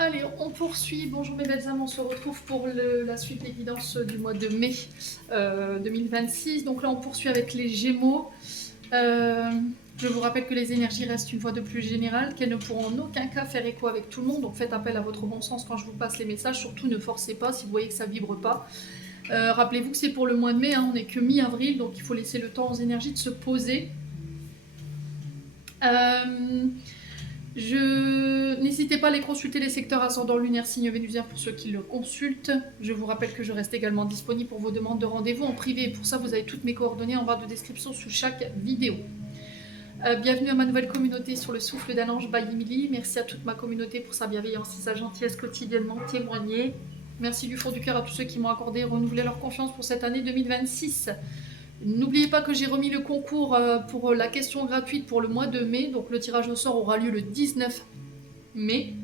Allez, on poursuit. Bonjour mes belles âmes, on se retrouve pour la suite des guidances du mois de mai 2026. Donc là, on poursuit avec les Gémeaux. Je vous rappelle que les énergies restent une fois de plus générales, qu'elles ne pourront en aucun cas faire écho avec tout le monde. Donc faites appel à votre bon sens quand je vous passe les messages. Surtout ne forcez pas si vous voyez que ça vibre pas. Rappelez-vous que c'est pour le mois de mai, hein, on n'est que mi-avril, donc il faut laisser le temps aux énergies de se poser. N'hésitez pas à aller consulter les secteurs ascendant lunaire signe vénusien pour ceux qui le consultent. Je vous rappelle que je reste également disponible pour vos demandes de rendez-vous en privé. Pour ça, vous avez toutes mes coordonnées en barre de description sous chaque vidéo. Bienvenue à ma nouvelle communauté sur le souffle d'un ange by Emily. Merci à toute ma communauté pour sa bienveillance et sa gentillesse quotidiennement témoignée. Merci du fond du cœur à tous ceux qui m'ont accordé et renouvelé leur confiance pour cette année 2026. N'oubliez pas que j'ai remis le concours pour la question gratuite pour le mois de mai. Donc le tirage au sort aura lieu le 19 mai.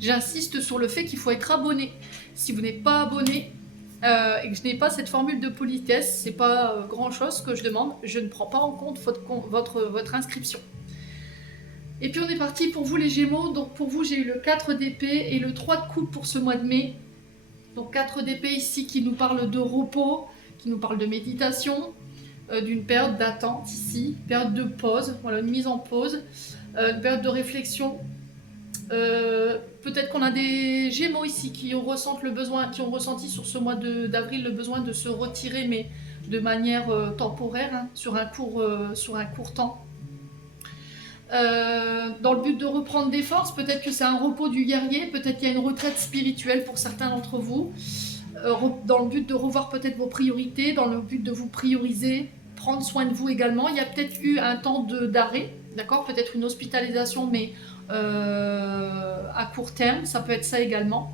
J'insiste sur le fait qu'il faut être abonné. Si vous n'êtes pas abonné et que je n'ai pas cette formule de politesse, c'est pas grand chose que je demande, je ne prends pas en compte votre inscription. Et puis on est parti pour vous les Gémeaux. Donc pour vous, j'ai eu le 4 d'épée et le 3 de coupe pour ce mois de mai. Donc 4 d'épée ici qui nous parle de repos, qui nous parle de méditation, d'une période d'attente ici, période de pause, voilà, une mise en pause, une période de réflexion. Peut-être qu'on a des Gémeaux ici qui ressentent le besoin, qui ont ressenti sur ce mois d'avril le besoin de se retirer, mais de manière temporaire, hein, sur un court temps. Dans le but de reprendre des forces, peut-être que c'est un repos du guerrier, peut-être qu'il y a une retraite spirituelle pour certains d'entre vous, dans le but de revoir peut-être vos priorités, dans le but de vous prioriser, prendre soin de vous également. Il y a peut-être eu un temps d'arrêt, d'accord, peut-être une hospitalisation, mais à court terme, ça peut être ça également.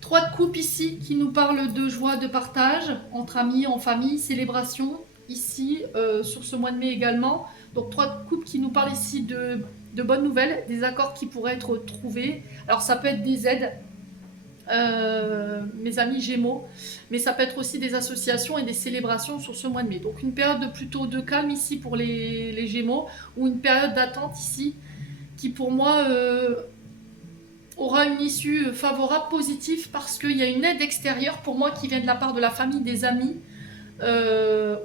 3 de coupe ici qui nous parle de joie, de partage entre amis, en famille, célébration ici sur ce mois de mai également. Donc 3 de coupe qui nous parle ici de bonnes nouvelles, des accords qui pourraient être trouvés. Alors ça peut être des aides, mes amis Gémeaux, mais ça peut être aussi des associations et des célébrations sur ce mois de mai. Donc une période plutôt de calme ici pour les Gémeaux, ou une période d'attente ici qui pour moi aura une issue favorable, positive, parce qu'il y a une aide extérieure pour moi qui vient de la part de la famille, des amis,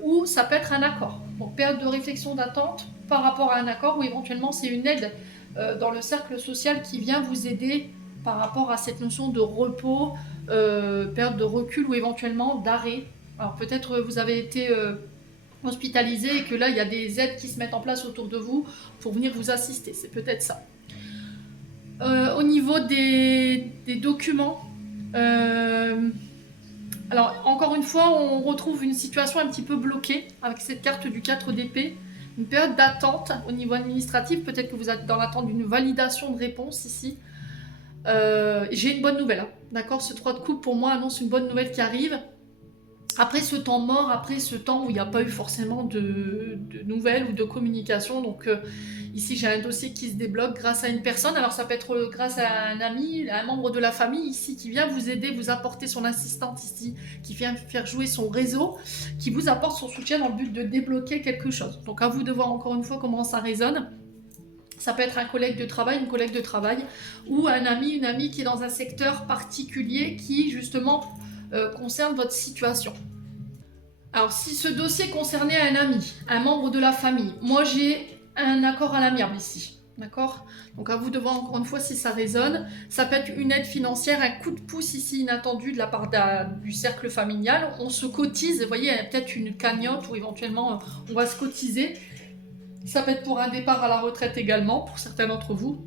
ou ça peut être un accord. Donc période de réflexion, d'attente par rapport à un accord, ou éventuellement c'est une aide dans le cercle social qui vient vous aider par rapport à cette notion de repos, période de recul ou éventuellement d'arrêt. Alors peut-être vous avez été hospitalisé et que là il y a des aides qui se mettent en place autour de vous pour venir vous assister, c'est peut-être ça. Au niveau des documents, alors encore une fois on retrouve une situation un petit peu bloquée avec cette carte du 4 d'épée, une période d'attente au niveau administratif, peut-être que vous êtes dans l'attente d'une validation de réponse ici. J'ai une bonne nouvelle, hein, d'accord, ce 3 de coupe pour moi annonce une bonne nouvelle qui arrive. Après ce temps mort, après ce temps où il n'y a pas eu forcément de nouvelles ou de communication, donc ici j'ai un dossier qui se débloque grâce à une personne. Alors ça peut être grâce à un ami, un membre de la famille ici qui vient vous aider, vous apporter son assistante ici, qui vient faire jouer son réseau, qui vous apporte son soutien dans le but de débloquer quelque chose. Donc à vous de voir encore une fois comment ça résonne. Ça peut être un collègue de travail, une collègue de travail, ou un ami, une amie qui est dans un secteur particulier qui justement concerne votre situation. Alors si ce dossier concernait un ami, un membre de la famille, moi j'ai un accord à l'amiable ici, d'accord? Donc à vous de voir encore une fois si ça résonne. Ça peut être une aide financière, un coup de pouce ici inattendu de la part du cercle familial. On se cotise, vous voyez, il y a peut-être une cagnotte ou éventuellement on va se cotiser. Ça peut être pour un départ à la retraite également, pour certains d'entre vous.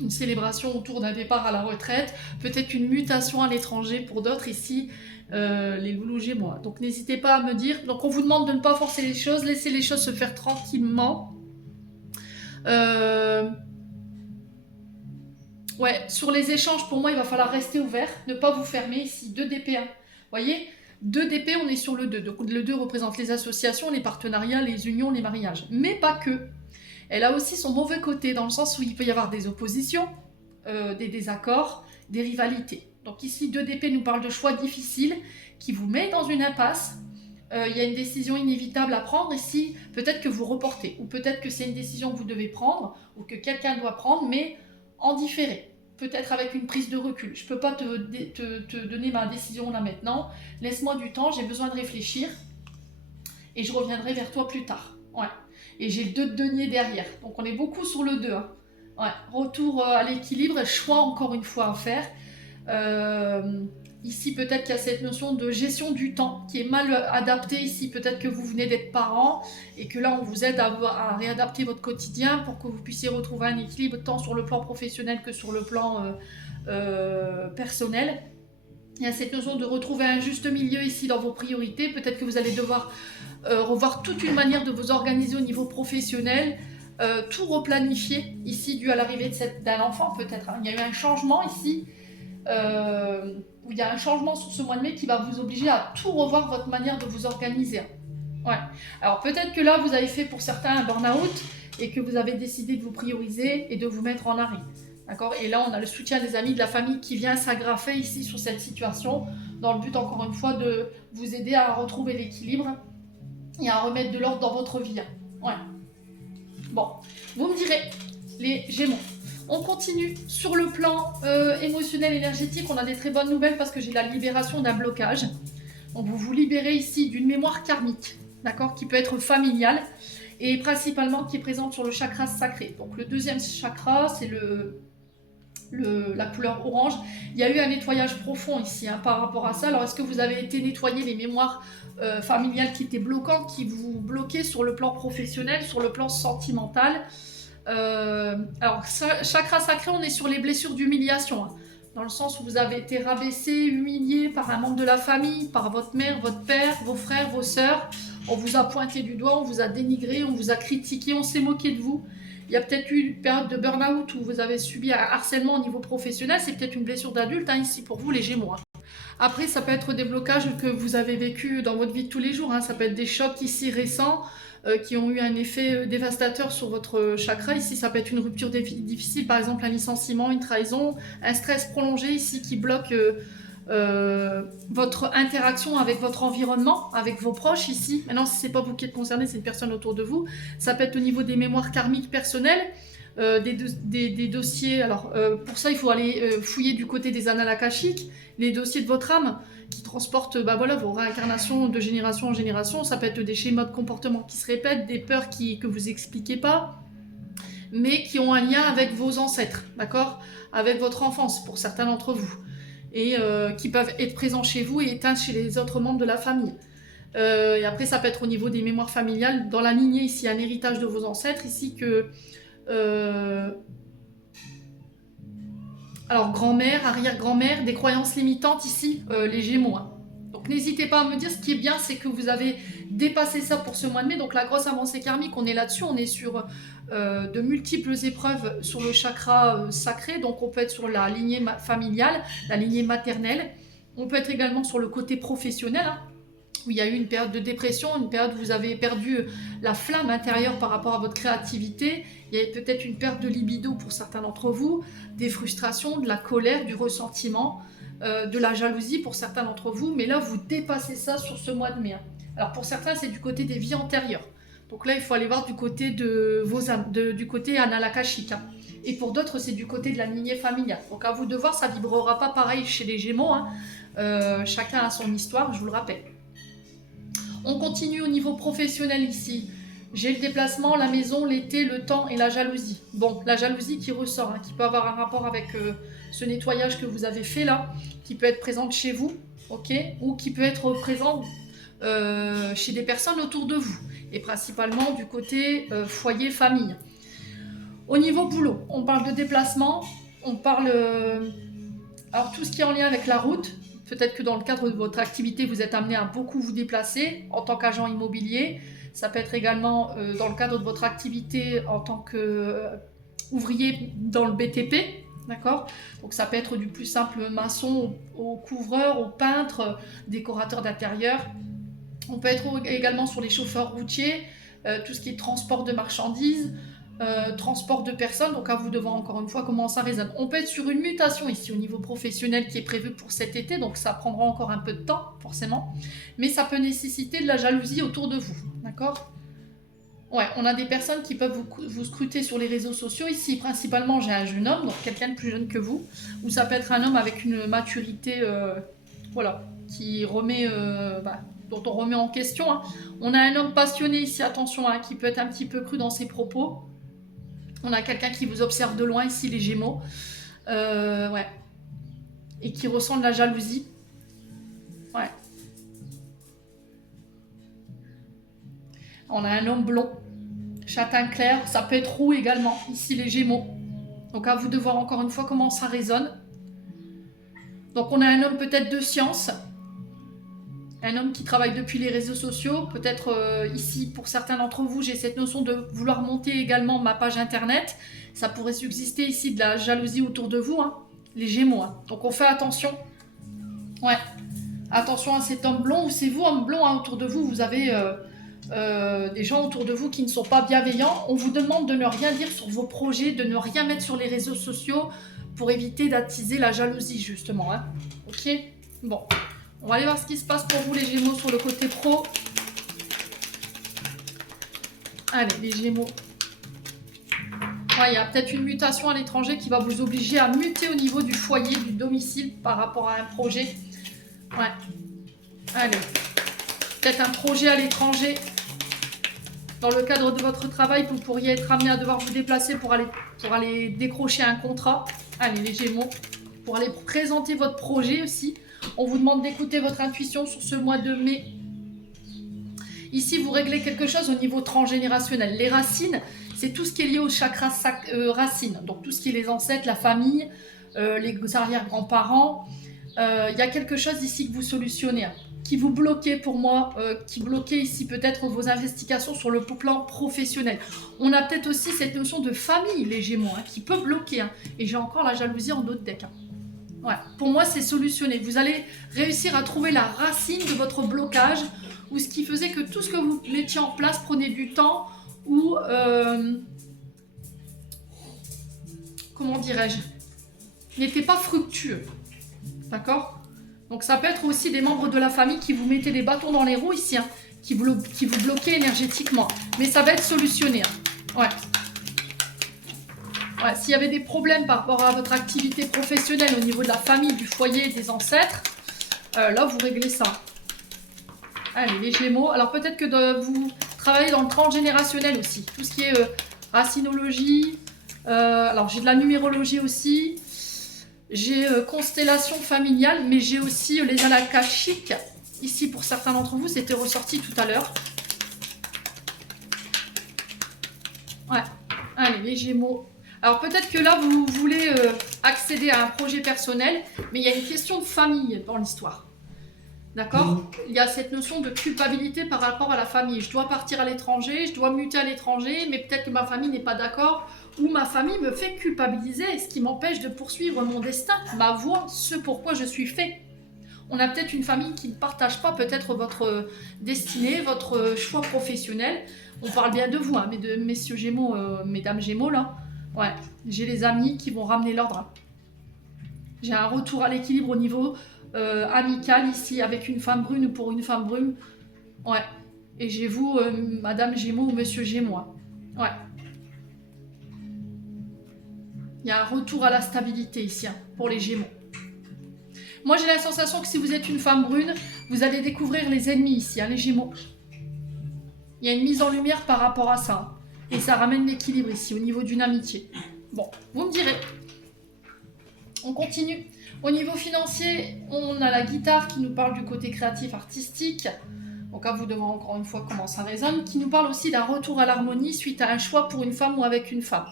Une célébration autour d'un départ à la retraite, peut-être une mutation à l'étranger pour d'autres ici, les loulous Gémeaux. Donc n'hésitez pas à me dire. Donc on vous demande de ne pas forcer les choses, laissez les choses se faire tranquillement. Ouais, sur les échanges, pour moi, il va falloir rester ouvert, ne pas vous fermer ici. 2 d'épée, hein. Vous voyez, 2 d'épée, on est sur le 2. Donc le 2 représente les associations, les partenariats, les unions, les mariages. Mais pas que. Elle a aussi son mauvais côté, dans le sens où il peut y avoir des oppositions, des désaccords, des rivalités. Donc ici, 2 d'épée nous parle de choix difficiles qui vous met dans une impasse. Il y a une décision inévitable à prendre ici, peut-être que vous reportez, ou peut-être que c'est une décision que vous devez prendre, ou que quelqu'un doit prendre, mais en différé, peut-être avec une prise de recul. Je ne peux pas te donner ma décision là maintenant. Laisse-moi du temps, j'ai besoin de réfléchir et je reviendrai vers toi plus tard. Ouais. Et j'ai le 2 de denier derrière. Donc on est beaucoup sur le 2. Hein. Ouais. Retour à l'équilibre, choix encore une fois à faire. Ici, peut-être qu'il y a cette notion de gestion du temps qui est mal adaptée. Ici, peut-être que vous venez d'être parent et que là, on vous aide à réadapter votre quotidien pour que vous puissiez retrouver un équilibre tant sur le plan professionnel que sur le plan personnel. Il y a cette notion de retrouver un juste milieu ici dans vos priorités. Peut-être que vous allez devoir revoir toute une manière de vous organiser au niveau professionnel, tout replanifier ici dû à l'arrivée d'un enfant peut-être. Hein. Il y a eu un changement ici. Où il y a un changement sur ce mois de mai qui va vous obliger à tout revoir votre manière de vous organiser. Ouais. Alors peut-être que là vous avez fait pour certains un burn-out et que vous avez décidé de vous prioriser et de vous mettre en arrêt. D'accord ? Et là on a le soutien des amis, de la famille qui vient s'agrafer ici sur cette situation dans le but encore une fois de vous aider à retrouver l'équilibre et à remettre de l'ordre dans votre vie. Ouais. Bon, vous me direz, les Gémeaux. On continue sur le plan émotionnel, énergétique. On a des très bonnes nouvelles parce que j'ai la libération d'un blocage. Donc vous vous libérez ici d'une mémoire karmique, d'accord, qui peut être familiale et principalement qui est présente sur le chakra sacré. Donc le deuxième chakra, c'est la couleur orange. Il y a eu un nettoyage profond ici hein, par rapport à ça. Alors est-ce que vous avez été nettoyer les mémoires familiales qui étaient bloquantes, qui vous bloquaient sur le plan professionnel, sur le plan sentimental? Alors, chakra sacré, on est sur les blessures d'humiliation, hein, dans le sens où vous avez été rabaissé, humilié par un membre de la famille, par votre mère, votre père, vos frères, vos sœurs. On vous a pointé du doigt, on vous a dénigré, on vous a critiqué, on s'est moqué de vous. Il y a peut-être eu une période de burn-out où vous avez subi un harcèlement au niveau professionnel. C'est peut-être une blessure d'adulte hein, ici pour vous, les Gémeaux. Hein. Après, ça peut être des blocages que vous avez vécu dans votre vie de tous les jours. Hein. Ça peut être des chocs ici récents. Qui ont eu un effet dévastateur sur votre chakra. Ici, ça peut être une rupture difficile, par exemple un licenciement, une trahison, un stress prolongé ici qui bloque votre interaction avec votre environnement, avec vos proches ici. Maintenant, si ce n'est pas vous qui êtes concerné, c'est une personne autour de vous. Ça peut être au niveau des mémoires karmiques personnelles, des dossiers. Alors, pour ça, il faut aller fouiller du côté des annales akashiques, les dossiers de votre âme, qui transportent voilà, vos réincarnations de génération en génération. Ça peut être des schémas de comportement qui se répètent, des peurs que vous n'expliquez pas, mais qui ont un lien avec vos ancêtres, d'accord ? Avec votre enfance, pour certains d'entre vous, et qui peuvent être présents chez vous et éteints chez les autres membres de la famille. Et après, ça peut être au niveau des mémoires familiales, dans la lignée, ici, un héritage de vos ancêtres, ici que... Alors, grand-mère, arrière-grand-mère, des croyances limitantes ici, les Gémeaux. Hein. Donc, n'hésitez pas à me dire. Ce qui est bien, c'est que vous avez dépassé ça pour ce mois de mai. Donc, la grosse avancée karmique, on est là-dessus. On est sur de multiples épreuves sur le chakra sacré. Donc, on peut être sur la lignée familiale, la lignée maternelle. On peut être également sur le côté professionnel, hein, où il y a eu une période de dépression, une période où vous avez perdu la flamme intérieure par rapport à votre créativité. Il y a peut-être une perte de libido pour certains d'entre vous, des frustrations, de la colère, du ressentiment, de la jalousie pour certains d'entre vous. Mais là, vous dépassez ça sur ce mois de mai. Alors pour certains, c'est du côté des vies antérieures. Donc là, il faut aller voir du côté de vos âmes, du côté annales akashiques. Hein. Et pour d'autres, c'est du côté de la lignée familiale. Donc à vous de voir, ça ne vibrera pas pareil chez les Gémeaux. Hein. Chacun a son histoire, je vous le rappelle. On continue au niveau professionnel ici. J'ai le déplacement, la maison, l'été, le temps et la jalousie. Bon, la jalousie qui ressort, hein, qui peut avoir un rapport avec ce nettoyage que vous avez fait là, qui peut être présente chez vous, ok, ou qui peut être présente chez des personnes autour de vous, et principalement du côté foyer, famille. Au niveau boulot, on parle de déplacement, on parle... alors tout ce qui est en lien avec la route. Peut-être que dans le cadre de votre activité, vous êtes amené à beaucoup vous déplacer en tant qu'agent immobilier. Ça peut être également dans le cadre de votre activité en tant qu'ouvrier dans le BTP. D'accord ? Donc ça peut être du plus simple maçon au couvreur, au peintre, décorateur d'intérieur. On peut être également sur les chauffeurs routiers, tout ce qui est transport de marchandises, transport de personnes, donc à vous de voir encore une fois comment ça résonne. On peut être sur une mutation ici au niveau professionnel qui est prévue pour cet été, donc ça prendra encore un peu de temps forcément, mais ça peut nécessiter de la jalousie autour de vous, d'accord ? Ouais, on a des personnes qui peuvent vous scruter sur les réseaux sociaux. Ici, principalement, j'ai un jeune homme, donc quelqu'un de plus jeune que vous. Ou ça peut être un homme avec une maturité, voilà, qui remet, dont on remet en question, hein. On a un homme passionné ici, attention, hein, qui peut être un petit peu cru dans ses propos. On a quelqu'un qui vous observe de loin, ici, les Gémeaux. Ouais. Et qui ressent de la jalousie. Ouais. On a un homme blond, châtain clair, ça peut être roux également, ici les Gémeaux. Donc à vous de voir encore une fois comment ça résonne. Donc on a un homme peut-être de science, un homme qui travaille depuis les réseaux sociaux. Peut-être ici, pour certains d'entre vous, j'ai cette notion de vouloir monter également ma page internet. Ça pourrait subsister ici de la jalousie autour de vous, hein, les Gémeaux. Hein. Donc on fait attention. Ouais. Attention à cet homme blond, ou c'est vous, homme blond, hein, autour de vous, vous avez des gens autour de vous qui ne sont pas bienveillants. On vous demande de ne rien dire sur vos projets, de ne rien mettre sur les réseaux sociaux pour éviter d'attiser la jalousie, justement. Hein. Ok. Bon, on va aller voir ce qui se passe pour vous, les Gémeaux, sur le côté pro. Allez, les Gémeaux. Ouais, il y a peut-être une mutation à l'étranger qui va vous obliger à muter au niveau du foyer, du domicile, par rapport à un projet. Ouais. Allez. Peut-être un projet à l'étranger. Dans le cadre de votre travail, vous pourriez être amené à devoir vous déplacer pour aller décrocher un contrat. Allez, les Gémeaux. Pour aller présenter votre projet aussi. On vous demande d'écouter votre intuition sur ce mois de mai. Ici, vous réglez quelque chose au niveau transgénérationnel. Les racines, c'est tout ce qui est lié au chakra racines. Donc tout ce qui est les ancêtres, la famille, les arrière-grands-parents. Il y a quelque chose ici que vous solutionnez, hein, qui vous bloquait pour moi, qui bloquait ici peut-être vos investigations sur le plan professionnel. On a peut-être aussi cette notion de famille, les Gémeaux, hein, qui peut bloquer. Hein, et j'ai encore la jalousie en d'autres decks. Hein. Ouais, pour moi, c'est solutionné. Vous allez réussir à trouver la racine de votre blocage, ou ce qui faisait que tout ce que vous mettiez en place prenait du temps, ou comment dirais-je, n'était pas fructueux. D'accord? Donc ça peut être aussi des membres de la famille qui vous mettaient des bâtons dans les roues ici, hein, qui vous bloquaient énergétiquement. Mais ça va être solutionné. Hein. Ouais. Ouais, s'il y avait des problèmes par rapport à votre activité professionnelle au niveau de la famille, du foyer, des ancêtres, là vous réglez ça. Allez, les Gémeaux. Alors peut-être que vous travaillez dans le transgénérationnel aussi. Tout ce qui est racinologie. Alors j'ai de la numérologie aussi. J'ai constellation familiale, mais j'ai aussi les annales akashiques. Ici, pour certains d'entre vous, c'était ressorti tout à l'heure. Ouais. Allez, les Gémeaux. Alors peut-être que là, vous voulez accéder à un projet personnel, mais il y a une question de famille dans l'histoire. D'accord? Il y a cette notion de culpabilité par rapport à la famille. Je dois partir à l'étranger, je dois muter à l'étranger, mais peut-être que ma famille n'est pas d'accord, ou ma famille me fait culpabiliser, ce qui m'empêche de poursuivre mon destin, ma voie, ce pourquoi je suis fait. On a peut-être une famille qui ne partage pas peut-être votre destinée, votre choix professionnel. On parle bien de vous, hein, mais de messieurs Gémeaux, mesdames Gémeaux, là. Ouais, j'ai les amis qui vont ramener l'ordre. Hein. J'ai un retour à l'équilibre au niveau amical ici, avec une femme brune ou pour une femme brune. Ouais. Et j'ai vous, madame Gémeaux ou monsieur Gémeaux. Hein. Ouais. Il y a un retour à la stabilité ici, hein, pour les Gémeaux. Moi, j'ai la sensation que si vous êtes une femme brune, vous allez découvrir les ennemis ici, hein, les Gémeaux. Il y a une mise en lumière par rapport à ça. Hein, et ça ramène l'équilibre ici, au niveau d'une amitié. Bon, vous me direz. On continue. Au niveau financier, on a la guitare qui nous parle du côté créatif artistique. Donc à vous de voir encore une fois comment ça résonne. Qui nous parle aussi d'un retour à l'harmonie suite à un choix pour une femme ou avec une femme.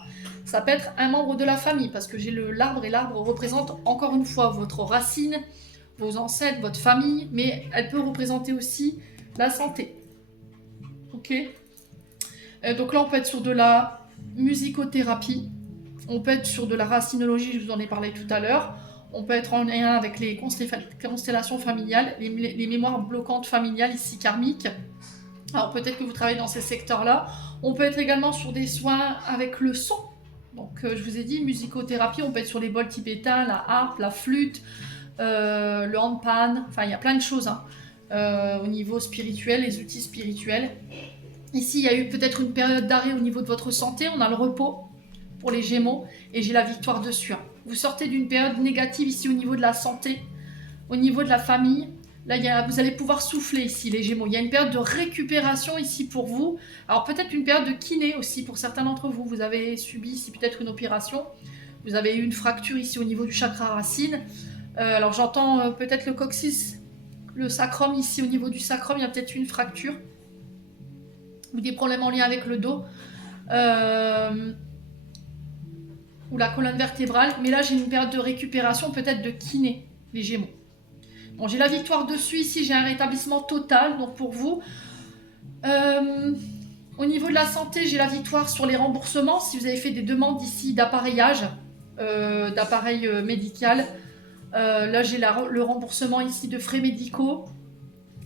Ça peut être un membre de la famille parce que j'ai l'arbre et l'arbre représente encore une fois votre racine, vos ancêtres, votre famille, mais elle peut représenter aussi la santé. Ok. Donc là on peut être sur de la musicothérapie, on peut être sur de la racinologie, je vous en ai parlé tout à l'heure, on peut être en lien avec les constellations familiales, les mémoires bloquantes familiales ici karmiques. Alors peut-être que vous travaillez dans ces secteurs-là. On peut être également sur des soins avec le son. Donc je vous ai dit, musicothérapie, on peut être sur les bols tibétains, la harpe, la flûte, le handpan, enfin il y a plein de choses hein, au niveau spirituel, les outils spirituels. Ici, il y a eu peut-être une période d'arrêt au niveau de votre santé. On a le repos pour les Gémeaux et j'ai la victoire dessus. Vous sortez d'une période négative ici au niveau de la santé, au niveau de la famille. Là, vous allez pouvoir souffler ici, les Gémeaux. Il y a une période de récupération ici pour vous. Alors peut-être une période de kiné aussi pour certains d'entre vous. Vous avez subi ici peut-être une opération. Vous avez eu une fracture ici au niveau du chakra racine. Alors j'entends peut-être le coccyx, le sacrum ici au niveau du sacrum. Il y a peut-être une fracture ou des problèmes en lien avec le dos. Ou la colonne vertébrale. Mais là, j'ai une période de récupération, peut-être de kiné, les Gémeaux. Bon, j'ai la victoire dessus ici, j'ai un rétablissement total, donc pour vous. Au niveau de la santé, j'ai la victoire sur les remboursements. Si vous avez fait des demandes ici d'appareillage, d'appareil médical, là j'ai le remboursement ici de frais médicaux,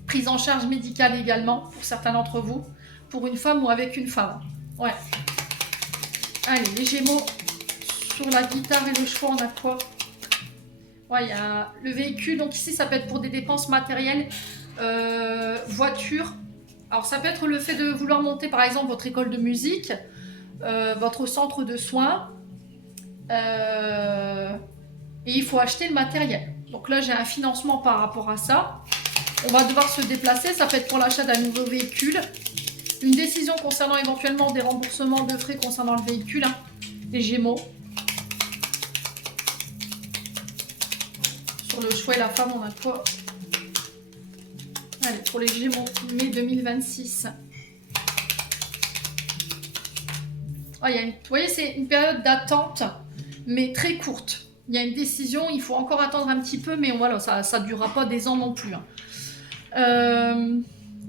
prise en charge médicale également pour certains d'entre vous, pour une femme ou avec une femme. Ouais. Allez, les Gémeaux, sur la guitare et le choix, on a quoi? Ouais, il y a le véhicule, donc ici ça peut être pour des dépenses matérielles, voiture. Alors ça peut être le fait de vouloir monter par exemple votre école de musique, votre centre de soins, et il faut acheter le matériel. Donc là j'ai un financement par rapport à ça. On va devoir se déplacer, ça peut être pour l'achat d'un nouveau véhicule. Une décision concernant éventuellement des remboursements de frais concernant le véhicule, hein, les Gémeaux. Sur le choix et la femme, on a quoi? Allez, pour les Gémeaux, mai 2026. Ah, vous voyez, c'est une période d'attente, mais très courte. Il y a une décision, il faut encore attendre un petit peu, mais voilà, ça ne durera pas des ans non plus. Hein.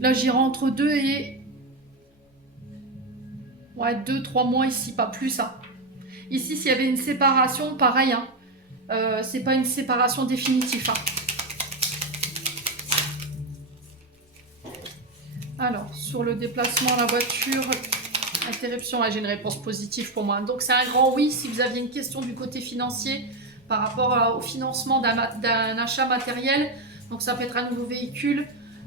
Là, j'irai entre 2 et... Ouais, 2-3 mois ici, pas plus. Hein. Ici, s'il y avait une séparation, pareil. Hein. C'est pas une séparation définitive. Hein. Alors, sur le déplacement à la voiture, interruption, j'ai une réponse positive pour moi. Donc, c'est un grand oui si vous aviez une question du côté financier par rapport au financement d'un achat matériel. Donc, ça peut être un nouveau véhicule.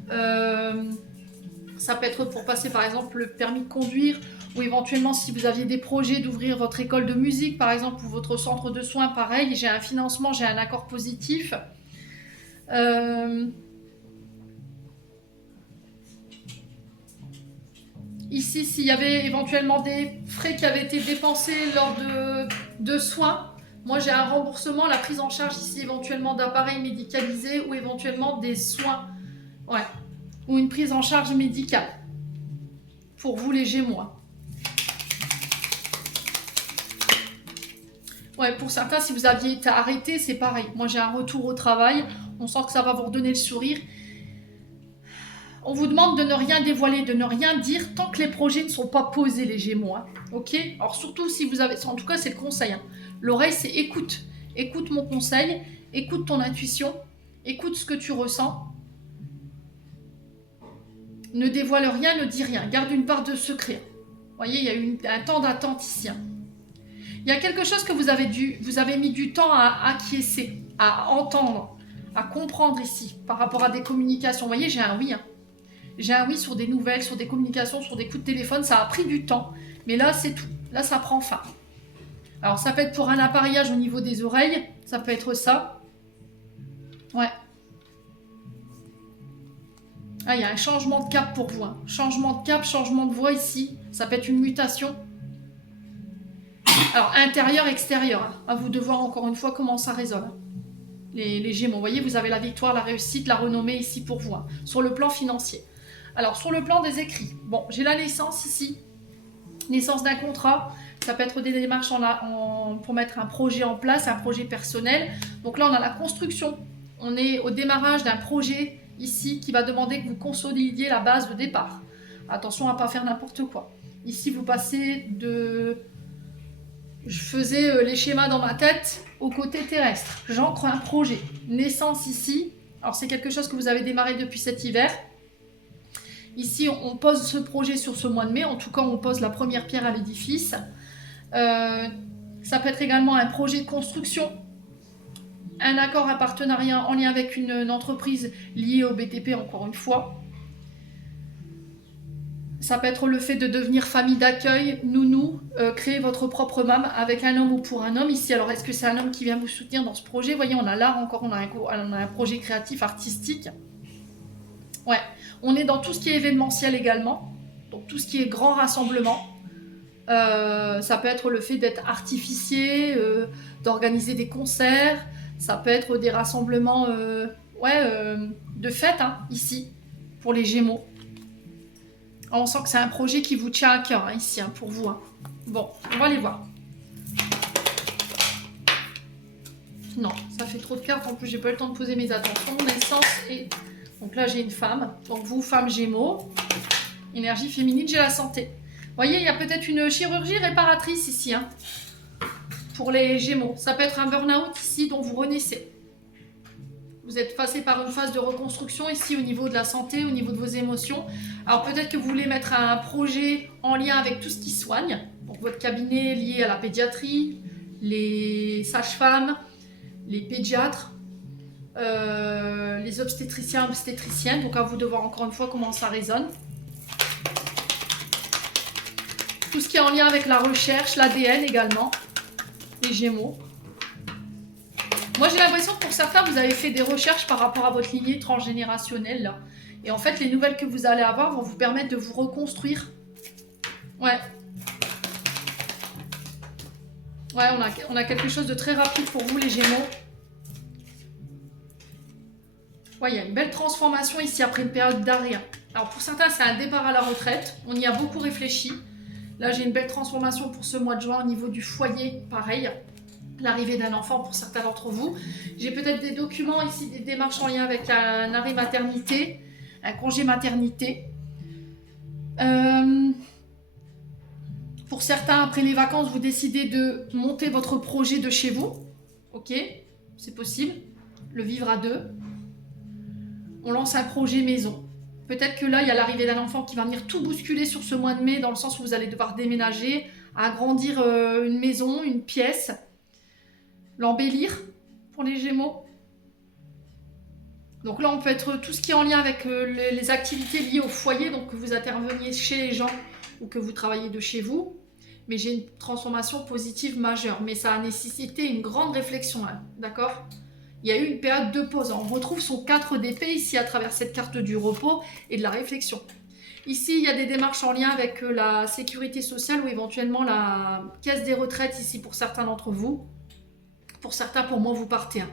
Ça peut être pour passer, par exemple, le permis de conduire. Ou éventuellement, si vous aviez des projets d'ouvrir votre école de musique, par exemple, ou votre centre de soins, pareil, j'ai un financement, j'ai un accord positif. Ici, s'il y avait éventuellement des frais qui avaient été dépensés lors de soins, moi j'ai un remboursement, la prise en charge ici éventuellement d'appareils médicalisés ou éventuellement des soins, ouais, ou une prise en charge médicale. Pour vous les Gémeaux. Ouais, pour certains, si vous aviez été arrêté, c'est pareil. Moi, j'ai un retour au travail. On sent que ça va vous redonner le sourire. On vous demande de ne rien dévoiler, de ne rien dire tant que les projets ne sont pas posés, les Gémeaux. Hein. Ok? Alors, surtout si vous avez... En tout cas, c'est le conseil. Hein. L'oreille, c'est écoute. Écoute mon conseil. Écoute ton intuition. Écoute ce que tu ressens. Ne dévoile rien, ne dis rien. Garde une part de secret. Vous voyez, il y a eu un temps d'attente ici. Hein. Il y a quelque chose que vous avez mis du temps à acquiescer, à entendre, à comprendre ici, par rapport à des communications. Vous voyez, j'ai un oui. Hein. J'ai un oui sur des nouvelles, sur des communications, sur des coups de téléphone. Ça a pris du temps, mais là, c'est tout. Là, ça prend fin. Alors, ça peut être pour un appareillage au niveau des oreilles. Ça peut être ça. Ouais. Ah, il y a un changement de cap pour vous. Hein. Changement de cap, changement de voix ici. Ça peut être une mutation. Alors, intérieur, extérieur. Hein. À vous de voir encore une fois comment ça résonne. Hein. Les Gémeaux, vous voyez, vous avez la victoire, la réussite, la renommée ici pour vous. Hein. Sur le plan financier. Alors, sur le plan des écrits. Bon, j'ai la naissance ici. Naissance d'un contrat. Ça peut être des démarches pour mettre un projet en place, un projet personnel. Donc là, on a la construction. On est au démarrage d'un projet ici qui va demander que vous consolidiez la base de départ. Attention à ne pas faire n'importe quoi. Ici, vous passez de... Je faisais les schémas dans ma tête au côté terrestre. J'ancre un projet. Naissance ici. Alors, c'est quelque chose que vous avez démarré depuis cet hiver. Ici, on pose ce projet sur ce mois de mai. En tout cas, on pose la première pierre à l'édifice. Ça peut être également un projet de construction. Un accord, un partenariat en lien avec une entreprise liée au BTP, encore une fois. Ça peut être le fait de devenir famille d'accueil, nounou, créer votre propre MAM avec un homme ou pour un homme ici. Alors, est-ce que c'est un homme qui vient vous soutenir dans ce projet? Vous voyez, on a l'art encore, on a un projet créatif, artistique. Ouais, on est dans tout ce qui est événementiel également, donc tout ce qui est grand rassemblement. Ça peut être le fait d'être artificier, d'organiser des concerts, ça peut être des rassemblements de fêtes, hein, ici, pour les Gémeaux. On sent que c'est un projet qui vous tient à cœur, hein, ici, hein, pour vous. Hein. Bon, on va aller voir. Non, ça fait trop de cartes. En plus, j'ai pas eu le temps de poser mes attentions. Naissance et... Donc là, j'ai une femme. Donc vous, femme Gémeaux. Énergie féminine, j'ai la santé. Vous voyez, il y a peut-être une chirurgie réparatrice ici. Hein, pour les Gémeaux. Ça peut être un burn-out ici dont vous renaissez. Vous êtes passé par une phase de reconstruction ici au niveau de la santé, au niveau de vos émotions. Alors peut-être que vous voulez mettre un projet en lien avec tout ce qui soigne. Donc votre cabinet lié à la pédiatrie, les sages-femmes, les pédiatres, les obstétriciens, obstétriciennes. Donc à vous de voir encore une fois comment ça résonne. Tout ce qui est en lien avec la recherche, l'ADN également, les Gémeaux. Moi, j'ai l'impression que pour certains, vous avez fait des recherches par rapport à votre lignée transgénérationnelle. Là. Et en fait, les nouvelles que vous allez avoir vont vous permettre de vous reconstruire. Ouais. Ouais, on a quelque chose de très rapide pour vous, les Gémeaux. Ouais, il y a une belle transformation ici après une période d'arrêt. Alors, pour certains, c'est un départ à la retraite. On y a beaucoup réfléchi. Là, j'ai une belle transformation pour ce mois de juin au niveau du foyer. Pareil. L'arrivée d'un enfant pour certains d'entre vous. J'ai peut-être des documents ici, des démarches en lien avec un arrêt maternité, un congé maternité. Pour certains, après les vacances, vous décidez de monter votre projet de chez vous. Ok, c'est possible. Le vivre à deux. On lance un projet maison. Peut-être que là, il y a l'arrivée d'un enfant qui va venir tout bousculer sur ce mois de mai, dans le sens où vous allez devoir déménager, agrandir une maison, une pièce. L'embellir pour les Gémeaux. Donc là, on peut être tout ce qui est en lien avec les activités liées au foyer, donc que vous interveniez chez les gens ou que vous travaillez de chez vous. Mais j'ai une transformation positive majeure. Mais ça a nécessité une grande réflexion, hein, d'accord? Il y a eu une période de pause. On retrouve son 4 d'épée ici à travers cette carte du repos et de la réflexion. Ici, il y a des démarches en lien avec la sécurité sociale ou éventuellement la caisse des retraites ici pour certains d'entre vous. Pour certains, pour moi, vous partez. Hein.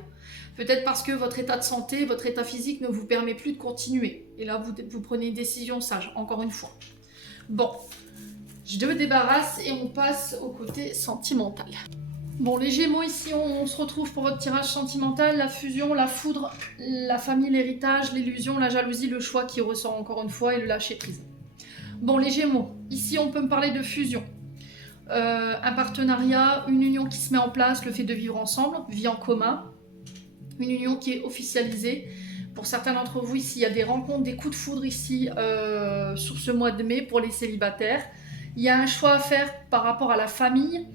Peut-être parce que votre état de santé, votre état physique ne vous permet plus de continuer. Et là, vous prenez une décision sage, encore une fois. Bon, je me débarrasse et on passe au côté sentimental. Bon, les Gémeaux, ici, on se retrouve pour votre tirage sentimental. La fusion, la foudre, la famille, l'héritage, l'illusion, la jalousie, le choix qui ressort encore une fois et le lâcher-prise. Bon, les Gémeaux, ici, on peut me parler de fusion. Un partenariat, une union qui se met en place, le fait de vivre ensemble, vie en commun, une union qui est officialisée. Pour certains d'entre vous ici, il y a des rencontres, des coups de foudre ici sur ce mois de mai pour les célibataires. Il y a un choix à faire par rapport à la famille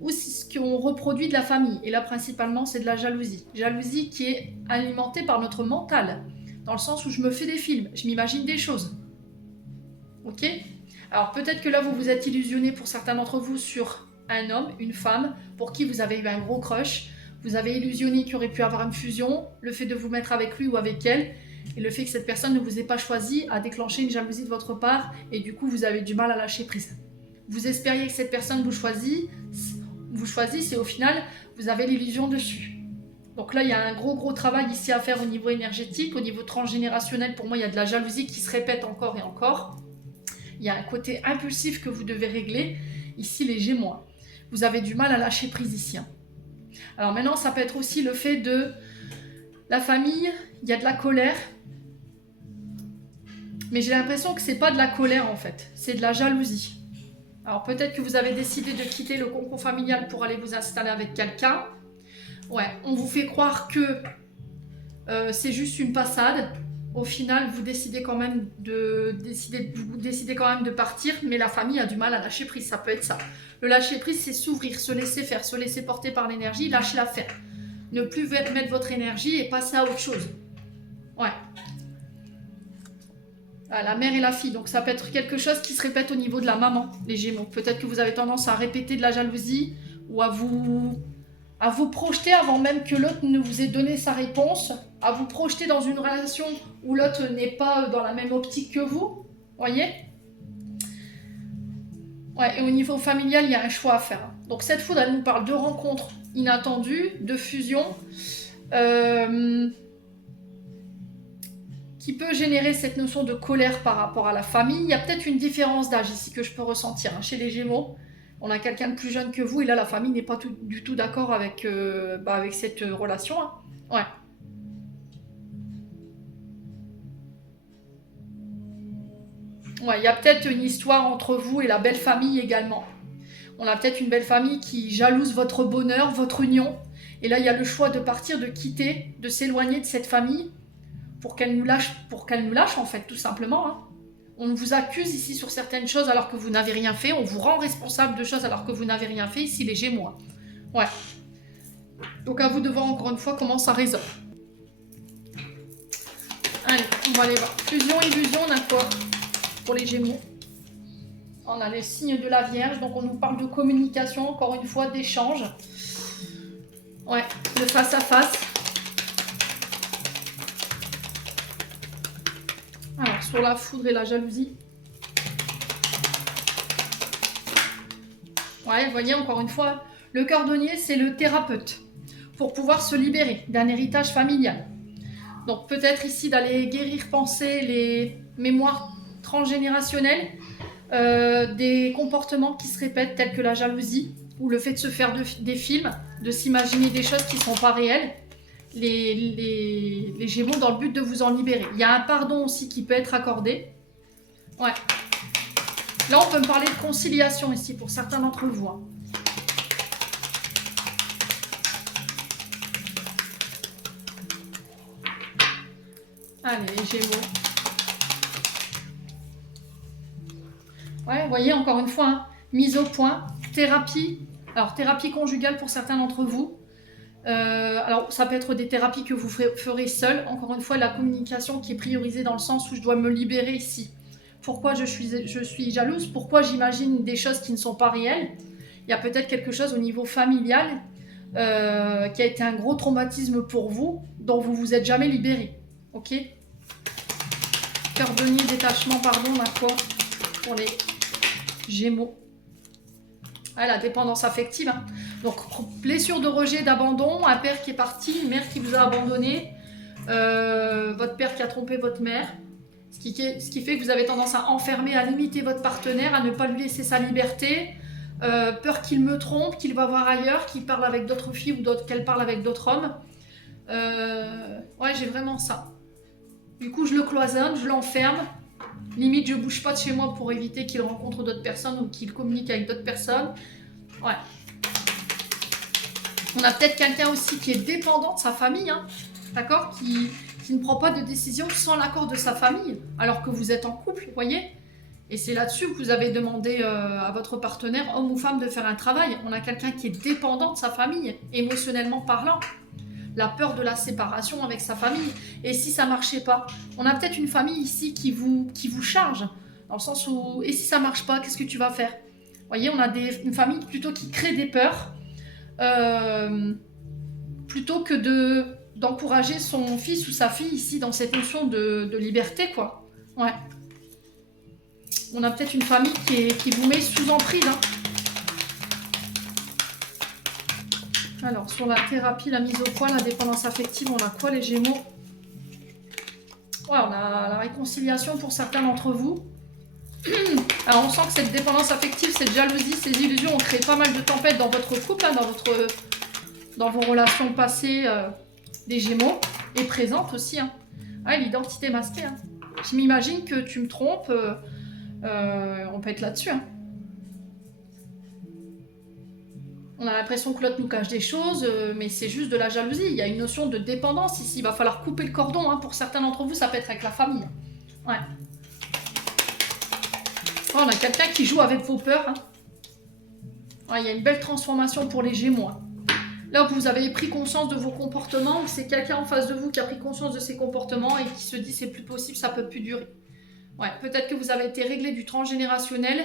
ou ce qu'on reproduit de la famille. Et là, principalement, c'est de la jalousie. Jalousie qui est alimentée par notre mental, dans le sens où je me fais des films, je m'imagine des choses. Ok ? Alors peut-être que là vous vous êtes illusionné pour certains d'entre vous sur un homme, une femme, pour qui vous avez eu un gros crush, vous avez illusionné qu'il aurait pu avoir une fusion, le fait de vous mettre avec lui ou avec elle, et le fait que cette personne ne vous ait pas choisi a déclenché une jalousie de votre part, et du coup vous avez du mal à lâcher prise. Vous espériez que cette personne vous choisisse, et au final vous avez l'illusion dessus. Donc là il y a un gros travail ici à faire au niveau énergétique, au niveau transgénérationnel. Pour moi il y a de la jalousie qui se répète encore et encore. Il y a un côté impulsif que vous devez régler. Ici, les Gémeaux. Vous avez du mal à lâcher prise ici. Hein. Alors maintenant, ça peut être aussi le fait de la famille. Il y a de la colère. Mais j'ai l'impression que c'est pas de la colère en fait. C'est de la jalousie. Alors peut-être que vous avez décidé de quitter le cocon familial pour aller vous installer avec quelqu'un. Ouais, on vous fait croire que c'est juste une passade. Au final, vous décidez quand même de partir, mais la famille a du mal à lâcher prise, ça peut être ça. Le lâcher prise, c'est s'ouvrir, se laisser faire, se laisser porter par l'énergie, lâcher la faire. Ne plus mettre votre énergie et passer à autre chose. Ouais. Ah, la mère et la fille. Donc ça peut être quelque chose qui se répète au niveau de la maman, les Gémeaux. Peut-être que vous avez tendance à répéter de la jalousie ou à vous projeter avant même que l'autre ne vous ait donné sa réponse, à vous projeter dans une relation où l'autre n'est pas dans la même optique que vous. Voyez? Ouais, et au niveau familial, il y a un choix à faire. Donc cette foudre, elle nous parle de rencontres inattendues, de fusion, qui peut générer cette notion de colère par rapport à la famille. Il y a peut-être une différence d'âge ici que je peux ressentir chez les Gémeaux. On a quelqu'un de plus jeune que vous et là la famille n'est pas du tout d'accord avec, avec cette relation. Hein. Ouais. Ouais, il y a peut-être une histoire entre vous et la belle famille également. On a peut-être une belle famille qui jalouse votre bonheur, votre union. Et là, il y a le choix de partir, de quitter, de s'éloigner de cette famille pour qu'elle nous lâche en fait, tout simplement. Hein. On vous accuse ici sur certaines choses alors que vous n'avez rien fait. On vous rend responsable de choses alors que vous n'avez rien fait. Ici, les Gémeaux. Ouais. Donc à vous de voir encore une fois comment ça résonne. Allez, on va aller voir. Fusion, illusion, on a quoi pour les Gémeaux? On a les signes de la Vierge. Donc on nous parle de communication, encore une fois, d'échange. Ouais, de face à face. Alors, sur la foudre et la jalousie. Ouais, vous voyez, encore une fois, le cordonnier, c'est le thérapeute. Pour pouvoir se libérer d'un héritage familial. Donc, peut-être ici d'aller guérir, penser les mémoires transgénérationnelles, des comportements qui se répètent, tels que la jalousie, ou le fait de se faire des films, de s'imaginer des choses qui ne sont pas réelles. Les Gémeaux dans le but de vous en libérer. Il y a un pardon aussi qui peut être accordé. Ouais. Là, on peut me parler de conciliation ici pour certains d'entre vous. Hein. Allez, les Gémeaux. Ouais, vous voyez, encore une fois, hein, mise au point, thérapie. Alors, thérapie conjugale pour certains d'entre vous. Alors, ça peut être des thérapies que vous ferez seul. Encore une fois, la communication qui est priorisée dans le sens où je dois me libérer ici. Pourquoi je suis jalouse? Pourquoi j'imagine des choses qui ne sont pas réelles? Il y a peut-être quelque chose au niveau familial qui a été un gros traumatisme pour vous, dont vous vous êtes jamais libéré. Ok? Cordonnier, détachement, pardon, on a quoi pour les Gémeaux? Ah, la dépendance affective. Hein. Donc, blessure de rejet, d'abandon, un père qui est parti, une mère qui vous a abandonné, votre père qui a trompé votre mère, ce qui fait que vous avez tendance à enfermer, à limiter votre partenaire, à ne pas lui laisser sa liberté, peur qu'il me trompe, qu'il va voir ailleurs, qu'il parle avec d'autres filles ou qu'elle parle avec d'autres hommes. Ouais, j'ai vraiment ça. Du coup, je le cloisonne, je l'enferme. Limite, je bouge pas de chez moi pour éviter qu'il rencontre d'autres personnes ou qu'il communique avec d'autres personnes. Ouais. On a peut-être quelqu'un aussi qui est dépendant de sa famille, hein, d'accord, qui ne prend pas de décision sans l'accord de sa famille, alors que vous êtes en couple, vous voyez. Et c'est là-dessus que vous avez demandé à votre partenaire, homme ou femme, de faire un travail. On a quelqu'un qui est dépendant de sa famille, émotionnellement parlant. La peur de la séparation avec sa famille. Et si ça ne marchait pas, on a peut-être une famille ici qui vous charge, dans le sens où, et si ça ne marche pas, qu'est-ce que tu vas faire? Vous voyez, on a une famille plutôt qui crée des peurs, plutôt que d'encourager son fils ou sa fille ici dans cette notion de liberté, quoi. Ouais. On a peut-être une famille qui vous met sous emprise, hein. Alors, sur la thérapie, la mise au point, la dépendance affective, on a quoi les Gémeaux? Ouais, on a la réconciliation pour certains d'entre vous. Alors, on sent que cette dépendance affective, cette jalousie, ces illusions ont créé pas mal de tempêtes dans votre couple, hein, dans vos relations passées des Gémeaux, et présentes aussi. Hein. Ah, l'identité masquée. Hein. Je m'imagine que tu me trompes, on peut être là-dessus. Hein. On a l'impression que l'autre nous cache des choses, mais c'est juste de la jalousie. Il y a une notion de dépendance ici. Il va falloir couper le cordon. Hein. Pour certains d'entre vous, ça peut être avec la famille. Ouais. Oh, on a quelqu'un qui joue avec vos peurs. Hein. Ouais, il y a une belle transformation pour les Gémeaux. Hein. Là où vous avez pris conscience de vos comportements, c'est quelqu'un en face de vous qui a pris conscience de ses comportements et qui se dit c'est plus possible, ça peut plus durer. Ouais, peut-être que vous avez été réglé du transgénérationnel,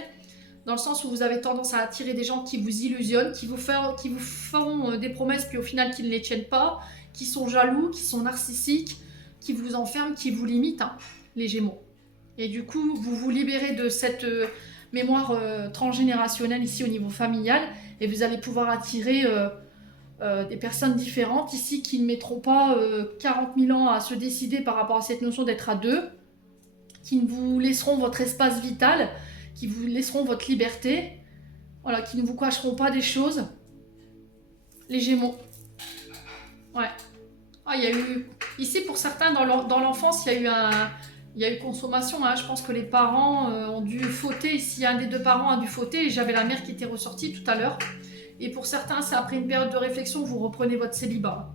dans le sens où vous avez tendance à attirer des gens qui vous illusionnent, qui vous font des promesses, puis au final qui ne les tiennent pas, qui sont jaloux, qui sont narcissiques, qui vous enferment, qui vous limitent, hein, les Gémeaux. Et du coup, vous vous libérez de cette mémoire transgénérationnelle ici au niveau familial, et vous allez pouvoir attirer des personnes différentes ici qui ne mettront pas 40 000 ans à se décider par rapport à cette notion d'être à deux, qui vous laisseront votre espace vital, qui vous laisseront votre liberté, voilà, qui ne vous cacheront pas des choses. Les Gémeaux. Ouais. Ah, il y a eu... Ici, pour certains, dans l'enfance, il y a eu consommation. Hein. Je pense que les parents ont dû fauter. Ici, un des deux parents a dû fauter. Et j'avais la mère qui était ressortie tout à l'heure. Et pour certains, c'est après une période de réflexion que vous reprenez votre célibat.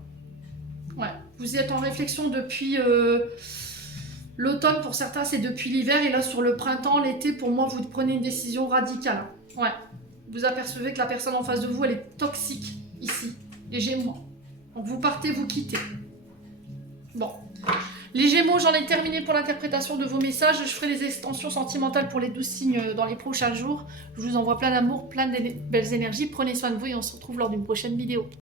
Ouais. Vous êtes en réflexion depuis... L'automne, pour certains, c'est depuis l'hiver. Et là, sur le printemps, l'été, pour moi, vous prenez une décision radicale. Ouais. Vous apercevez que la personne en face de vous, elle est toxique, ici. Les Gémeaux. Donc, vous partez, vous quittez. Bon. Les Gémeaux, j'en ai terminé pour l'interprétation de vos messages. Je ferai les extensions sentimentales pour les 12 signes dans les prochains jours. Je vous envoie plein d'amour, plein de belles énergies. Prenez soin de vous et on se retrouve lors d'une prochaine vidéo.